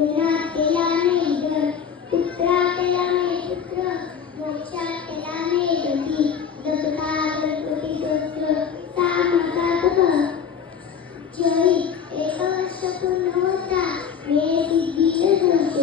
ऋणात केला मे धर, पुत्रात केला मे पुत्र, मोक्षात केला मे गती, जपता गणपती स्तोत्र सामगातक. जय एक वर्ष पूर्ण होता वेळ सिद्धीचे घोष,